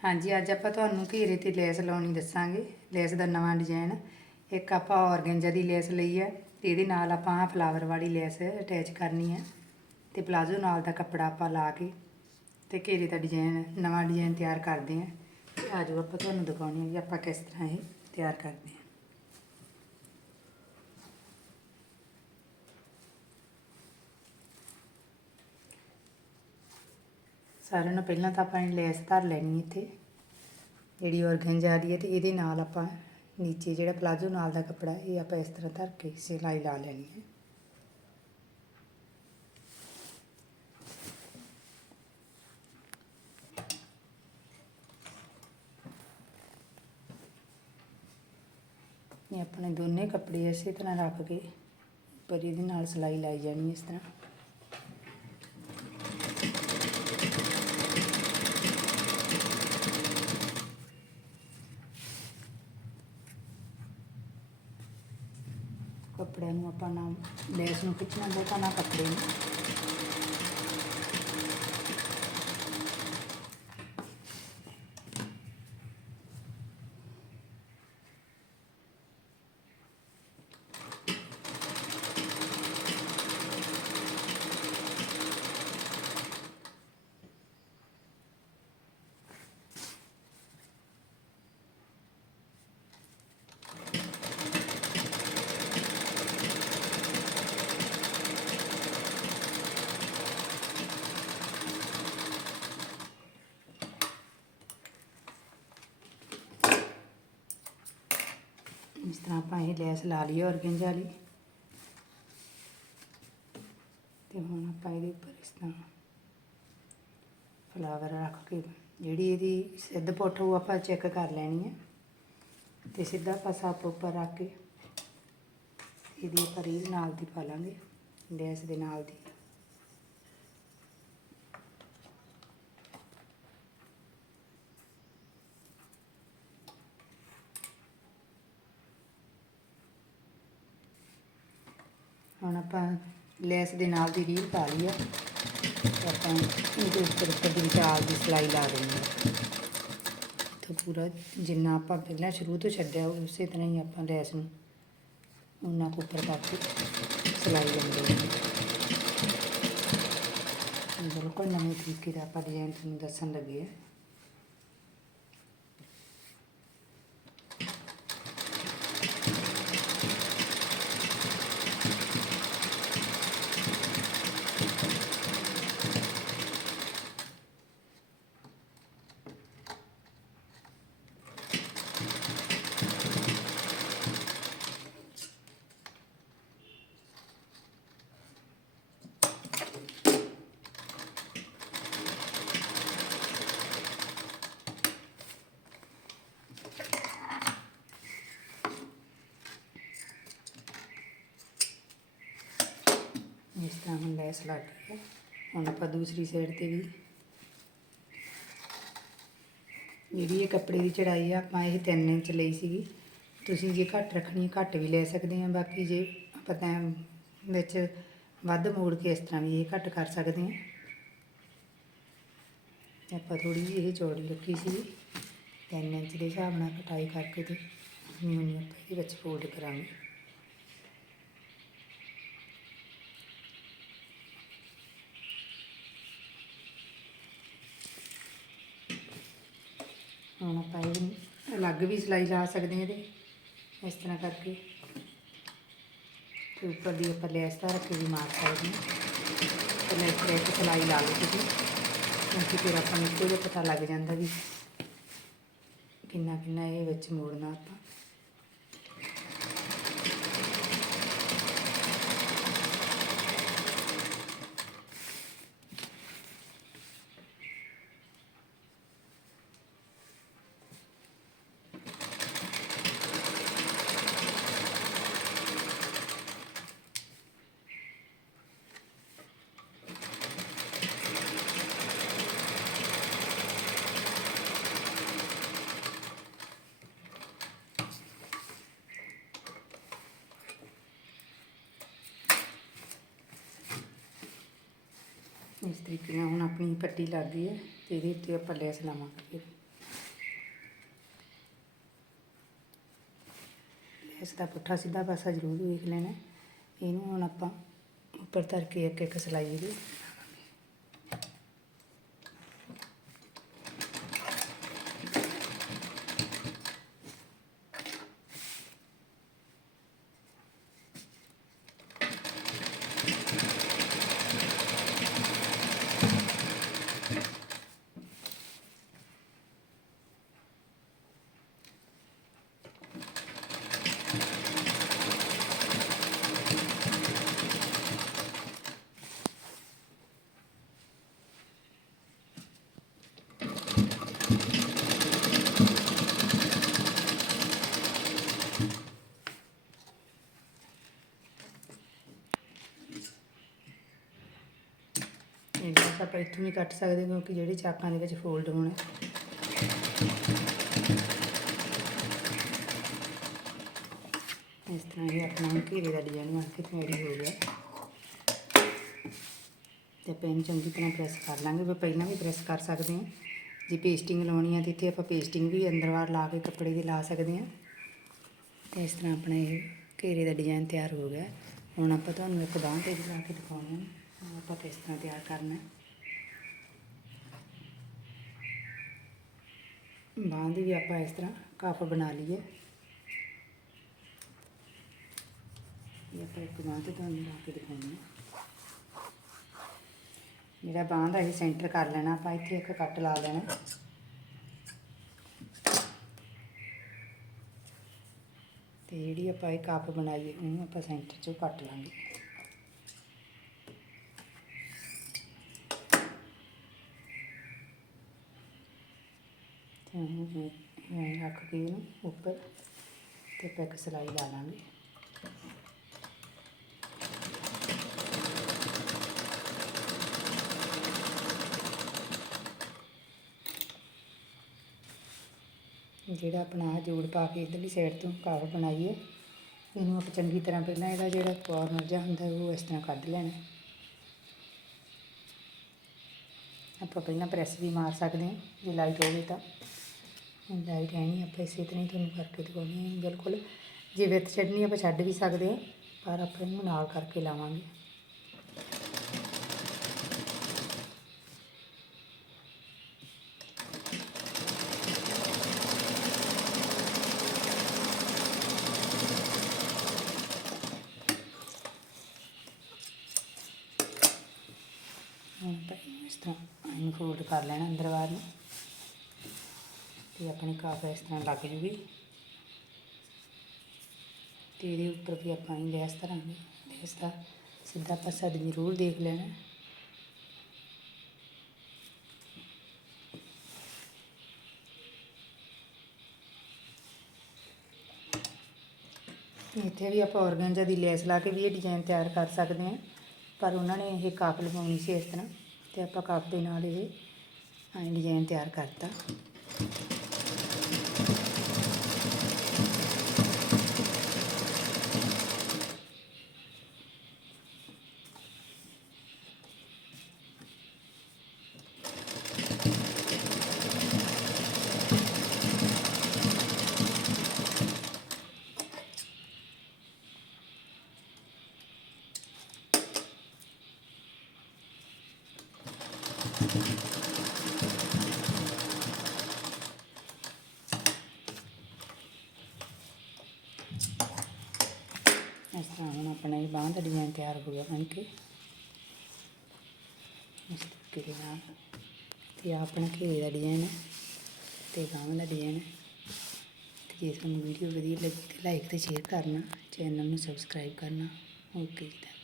ਹਾਂਜੀ, ਅੱਜ ਆਪਾਂ ਤੁਹਾਨੂੰ ਘੇਰੇ ਤੇ ਲੈਸ ਲਾਉਣੀ ਦੱਸਾਂਗੇ, ਲੈਸ ਦਾ ਨਵਾਂ ਡਿਜ਼ਾਈਨ ਇੱਕ ਆਪਾਂ ਔਰਗੈਂਜਾ ਦੀ ਲੈਸ ਲਈ ਹੈ ਤੇ ਇਹਦੇ ਨਾਲ ਆਪਾਂ ਆਹ ਫਲਾਵਰ ਵਾਲੀ ਲੈਸ ਅਟੈਚ ਕਰਨੀ ਹੈ ਤੇ ਪਲਾਜ਼ੋ ਨਾਲ ਦਾ ਕੱਪੜਾ ਆਪਾਂ ਲਾ ਕੇ ਤੇ ਘੇਰੇ ਦਾ ਡਿਜ਼ਾਈਨ ਨਵਾਂ ਡਿਜ਼ਾਈਨ ਤਿਆਰ ਕਰਦੇ ਹਾਂ ਤੇ ਆਜੋ ਆਪਾਂ ਤੁਹਾਨੂੰ ਦਿਖਾਉਣੀ ਹੈ ਵੀ ਆਪਾਂ ਕਿਸ ਤਰ੍ਹਾਂ ਇਹ ਤਿਆਰ ਕਰਦੇ ਹਾਂ ਸਾਰਿਆਂ ਨੂੰ ਪਹਿਲਾਂ ਤਾਂ ਆਪਾਂ ਲੈਸ ਧਰ ਲੈਣੀ ਇੱਥੇ। ਜਿਹੜੀ ਔਰਗਿੰਜ ਆ ਰਹੀ ਹੈ ਤੇ ਇਹਦੇ ਨਾਲ ਆਪਾਂ ਨੀਚੇ ਜਿਹੜਾ ਪਲਾਜ਼ੋ ਨਾਲ ਦਾ ਕੱਪੜਾ, ਇਹ ਆਪਾਂ ਇਸ ਤਰ੍ਹਾਂ ਧਰ ਕੇ ਸਿਲਾਈ ਲਾ ਲੈਣੀ ਹੈ। ਇਹ ਆਪਣੇ ਦੋਨੇ ਕੱਪੜੇ ਇਸੇ ਤਰ੍ਹਾਂ ਰੱਖ ਕੇ ਪਰ ਇਹਦੇ ਨਾਲ ਸਿਲਾਈ ਲਾਈ ਜਾਣੀ ਇਸ ਤਰ੍ਹਾਂ। ਨੂੰ ਆਪਾਂ ਨਾ ਲੈਸ ਨੂੰ ਖਿੱਚਣਾ ਬਹੁਤਾ ਨਾ ਕੱਪੜੇ ਨੂੰ। ਇਸ ਤਰ੍ਹਾਂ ਆਪਾਂ ਇਹ ਲੈਸ ਲਾ ਲਈ ਔਰਗੈਂਜਾ ਵਾਲੀ। ਤੇ ਹੁਣ ਆਪਾਂ ਇਹਦੇ ਉੱਪਰ ਇਸ ਤਰ੍ਹਾਂ ਫਲਾਵਰ ਰੱਖ ਕੇ ਜਿਹੜੀ ਇਹਦੀ ਸਿੱਧ ਪੁੱਠ ਉਹ ਆਪਾਂ ਚੈੱਕ ਕਰ ਲੈਣੀ ਹੈ। ਤੇ ਸਿੱਧਾ ਪਾਸਾ ਆਪਾਂ ਉੱਪਰ ਰੱਖ ਕੇ ਇਹਦੀ ਆਪਾਂ ਰੀਲ ਨਾਲ ਦੀ ਪਾ ਲਾਂਗੇ, ਲੈਸ ਦੇ ਨਾਲ ਦੀ। ਹੁਣ ਆਪਾਂ ਲੈਸ ਦੇ ਨਾਲ ਦੀ ਰੀਲ ਪਾ ਲਈ ਆ। ਤੇ ਆਪਾਂ ਇਹਦੇ ਉੱਪਰ ਉੱਪਰ ਦੀ ਵਿਚਾਲ ਦੀ ਸਿਲਾਈ ਲਾ ਦੇਣੀ ਹੈ ਤੇ ਪੂਰਾ ਜਿੰਨਾ ਆਪਾਂ ਪਹਿਲਾਂ ਸ਼ੁਰੂ ਤੋਂ ਛੱਡਿਆ, ਉਸੇ ਤਰ੍ਹਾਂ ਹੀ ਆਪਾਂ ਲੈਸ ਨੂੰ ਉਹਨਾਂ ਕੁ ਉੱਪਰ ਕਰਕੇ ਸਿਲਾਈ ਲਾਉਂਦੇ ਹਾਂ। ਬਿਲਕੁਲ ਨਵੇਂ ਤਰੀਕੇ ਦਾ ਆਪਾਂ ਡਿਜ਼ਾਈਨ ਤੁਹਾਨੂੰ ਦੱਸਣ ਲੱਗੇ ਹਾਂ ਇਸ ਤਰ੍ਹਾਂ ਹੁਣ ਲੈਸ ਲੱਗ ਗਈ ਹੈ। ਹੁਣ ਆਪਾਂ ਦੂਸਰੀ ਸਾਈਡ ਤੇ ਵੀ ਜਿਹੜੀ ਇਹ ਕੱਪੜੇ ਦੀ ਚੜਾਈ ਆ, ਆਪਾਂ ਇਹ 3 ਇੰਚ ਲਈ ਸੀਗੀ। ਤੁਸੀਂ ਜੇ ਘੱਟ ਰੱਖਣੀ ਹੈ, ਘੱਟ ਵੀ ਲੈ ਸਕਦੇ ਆ ਬਾਕੀ ਜੇ ਆਪਾਂ ਤਾਂ ਵਿੱਚ ਵੱਧ ਮੋੜ ਕੇ ਇਸ ਤਰ੍ਹਾਂ ਵੀ ਇਹ ਘੱਟ ਕਰ ਸਕਦੇ ਆ ਆਪਾਂ ਥੋੜੀ ਜਿਹੀ ਇਹ ਚੌੜੀ ਰੱਖੀ ਸੀ 3 ਇੰਚ ਦੇ ਹਿਸਾਬ ਨਾਲ ਕਟਾਈ ਕਰਕੇ ਤੇ ਨਿਊ ਨਿਊ ਆਪਾਂ ਇਹਦੇ ਵਿੱਚ ਫੋਲਡ ਕਰਾਂਗੇ। ਹੁਣ ਆਪਾਂ ਇਹ ਅਲੱਗ ਵੀ ਸਿਲਾਈ ਲਾ ਸਕਦੇ ਹਾਂ ਇਹਦੇ, ਇਸ ਤਰ੍ਹਾਂ ਕਰਕੇ। ਤੇ ਉੱਪਰ ਦੀ ਆਪਾਂ ਲੈਸ ਤਾਂ ਰੱਖ ਕੇ ਵੀ ਮਾਰ ਸਕਦੇ ਹਾਂ। ਤੇ ਲੈਸ ਲੈ ਸਿਲਾਈ ਲਾ ਲਓ ਤੁਸੀਂ ਕਿਉਂਕਿ ਫਿਰ ਆਪਾਂ ਨੂੰ ਇੱਕੋ ਪਤਾ ਲੱਗ ਜਾਂਦਾ ਵੀ ਕਿੰਨਾ ਕਿੰਨਾ ਇਹ ਵਿੱਚ ਮੋੜਨਾ ਆਪਾਂ। ਤਰੀਕੇ ਨਾਲ ਹੁਣ ਆਪਣੀ ਪੱਟੀ ਲੱਗ ਗਈ ਹੈ ਤੇ ਇਹਦੇ ਉੱਤੇ ਆਪਾਂ ਲੈਸ ਲਾਵਾਂਗੇ ਲੈਸ ਦਾ ਪੁੱਠਾ ਸਿੱਧਾ ਪਾਸਾ ਜ਼ਰੂਰ ਵੇਖ ਲੈਣਾ ਇਹਨੂੰ ਹੁਣ ਆਪਾਂ ਉੱਪਰ ਧਰ ਕੇ ਇੱਕ ਇੱਕ ਸਲਾਈ ਦੀ ਇਹ ਬਸ ਆਪਾਂ ਇੱਥੋਂ ਵੀ ਕੱਟ ਸਕਦੇ ਕਿਉਂਕਿ ਜਿਹੜੇ ਚਾਕਾਂ ਦੇ ਵਿੱਚ ਫੋਲਡ ਹੋਣਾ। ਇਸ ਤਰ੍ਹਾਂ ਇਹ ਆਪਣਾ ਘੇਰੇ ਦਾ ਡਿਜ਼ਾਈਨ ਬਣ ਕੇ ਤਿਆਰੀ ਹੋ ਗਿਆ। ਤੇ ਪੈਨ ਚੰਗੀ ਤਰ੍ਹਾਂ ਪ੍ਰੈਸ ਕਰ ਲਾਂਗੇ, ਵੀ ਪਹਿਲਾਂ ਵੀ ਪ੍ਰੈਸ ਕਰ ਸਕਦੇ ਹਾਂ। ਜੇ ਪੇਸਟਿੰਗ ਲਾਉਣੀ ਆ ਤੇ ਇੱਥੇ ਆਪਾਂ ਪੇਸਟਿੰਗ ਵੀ ਅੰਦਰ ਬਾਹਰ ਲਾ ਕੇ ਕੱਪੜੇ ਦੀ ਲਾ ਸਕਦੇ ਹਾਂ। ਤੇ ਇਸ ਤਰ੍ਹਾਂ ਆਪਣਾ ਇਹ ਘੇਰੇ ਦਾ ਡਿਜ਼ਾਈਨ ਤਿਆਰ ਹੋ ਗਿਆ। ਹੁਣ ਆਪਾਂ ਤੁਹਾਨੂੰ ਇੱਕ ਬਾਂਹ ਤੇ ਵੀ ਲਾ ਕੇ ਦਿਖਾਉਣੀ ਹਾਂ। ਆਪਾਂ ਇਸ ਤਰ੍ਹਾਂ ਤਿਆਰ ਕਰਨਾ ਬਾਂਹ ਦੀ ਵੀ ਆਪਾਂ ਇਸ ਤਰ੍ਹਾਂ ਕਫ ਬਣਾ ਲਈਏ। ਇਹ ਆਪਾਂ ਇੱਕ ਬਾਂਹ ਤੇ ਤੁਹਾਨੂੰ ਲਾ ਕੇ ਦਿਖਾਉਂਦੇ ਹਾਂ। ਜਿਹੜਾ ਬਾਂਹ ਦਾ ਇਹ ਸੈਂਟਰ ਕਰ ਲੈਣਾ, ਆਪਾਂ ਇੱਥੇ ਇੱਕ ਕੱਟ ਲਾ ਲੈਣਾ। ਤੇ ਜਿਹੜੀ ਆਪਾਂ ਇਹ ਕੱਪ ਬਣਾਈਏ ਉਹਨੂੰ ਆਪਾਂ ਸੈਂਟਰ 'ਚੋਂ ਕੱਟ ਲਾਂਗੇ। ਤੇ ਹੁਣ ਰੱਖ ਕੇ ਇਹਨੂੰ ਉੱਪਰ ਤੇ ਆਪਾਂ ਇੱਕ ਸਿਲਾਈ ਲਾ ਲਾਂਗੇ। ਜਿਹੜਾ ਆਪਣਾ ਜੋੜ ਪਾ ਕੇ ਇਧਰਲੀ ਸਾਈਡ ਤੋਂ ਕਾਫ ਬਣਾਈਏ, ਇਹਨੂੰ ਆਪਾਂ ਚੰਗੀ ਤਰ੍ਹਾਂ ਪਹਿਲਾਂ ਇਹਦਾ ਜਿਹੜਾ ਕੋਰਨਰ ਜਿਹਾ ਹੁੰਦਾ ਉਹ ਇਸ ਤਰ੍ਹਾਂ ਕੱਢ ਲੈਣਾ ਆਪਾਂ ਪਹਿਲਾਂ ਪ੍ਰੈਸ ਵੀ ਮਾਰ ਸਕਦੇ ਹਾਂ, ਜੇ ਲਾਈਟ ਹੋਵੇ ਤਾਂ। ਲਾਈਟ ਹੈ ਨਹੀਂ ਆਪਾਂ ਇਸੇ ਤਰ੍ਹਾਂ ਹੀ ਤੁਹਾਨੂੰ ਕਰਕੇ ਦਿਖਾਉਣੀ ਹਾਂ। ਬਿਲਕੁਲ ਜੇ ਵਿੱਥ ਛੱਡਣੀ ਆਪਾਂ ਛੱਡ ਵੀ ਸਕਦੇ ਹਾਂ, ਪਰ ਆਪਾਂ ਇਹਨੂੰ ਨਾਲ ਕਰਕੇ ਲਾਵਾਂਗੇ। ਹੁਣ ਆਪਾਂ ਇਸ ਤਰ੍ਹਾਂ ਇਹਨੂੰ ਕਰ ਲੈਣਾ ਅੰਦਰ ਬਾਹਰ ਨੂੰ। ਤੇ ਆਪਣੀ ਕਾਫ ਇਸ ਤਰ੍ਹਾਂ ਲੱਗ ਜੂਗੀ। ਤੇ ਇਹਦੇ ਉੱਪਰ ਵੀ ਆਪਾਂ ਹੀ ਲੈਸ ਧਰਾਂਗੇ। ਲੈਸ ਦਾ ਸਿੱਧਾ ਪਾਸਾ ਵੀ ਜ਼ਰੂਰ ਦੇਖ ਲੈਣਾ। ਇੱਥੇ ਵੀ ਆਪਾਂ ਔਰਗੈਂਜਾ ਦੀ ਲੈਸ ਲਾ ਕੇ ਵੀ ਇਹ ਡਿਜ਼ਾਈਨ ਤਿਆਰ ਕਰ ਸਕਦੇ ਹਾਂ। ਪਰ ਉਹਨਾਂ ਨੇ ਇਹ ਕਾਫ ਲਗਾਉਣੀ ਸੀ ਇਸ ਤਰ੍ਹਾਂ। ਤੇ ਆਪਾਂ ਕਾਫ ਦੇ ਨਾਲ ਇਹ ਐਂ ਡਿਜ਼ਾਈਨ ਤਿਆਰ ਕਰਤਾ। ਇਸ ਤਰ੍ਹਾਂ ਹੁਣ ਆਪਣਾ ਇਹ ਬਾਂਹ ਦਾ ਡਿਜ਼ਾਈਨ ਤਿਆਰ ਹੋ ਗਿਆ ਬਣ ਕੇ। ਇਸ ਤਰੀਕੇ ਦੇ ਨਾਲ ਤੇ ਆਹ ਆਪਣਾ ਘੇਰੇ ਦਾ ਡਿਜ਼ਾਈਨ ਹੈ ਤੇ ਬਾਂਹ ਦਾ ਡਿਜ਼ਾਈਨ ਹੈ। ਤੇ ਜੇ ਤੁਹਾਨੂੰ ਵੀਡੀਓ ਵਧੀਆ ਲੱਗੀ ਤੇ ਲਾਈਕ ਤੇ ਸ਼ੇਅਰ ਕਰਨਾ ਚੈਨਲ ਨੂੰ ਸਬਸਕ੍ਰਾਈਬ ਕਰਨਾ। ਓਕੇ ਜੀ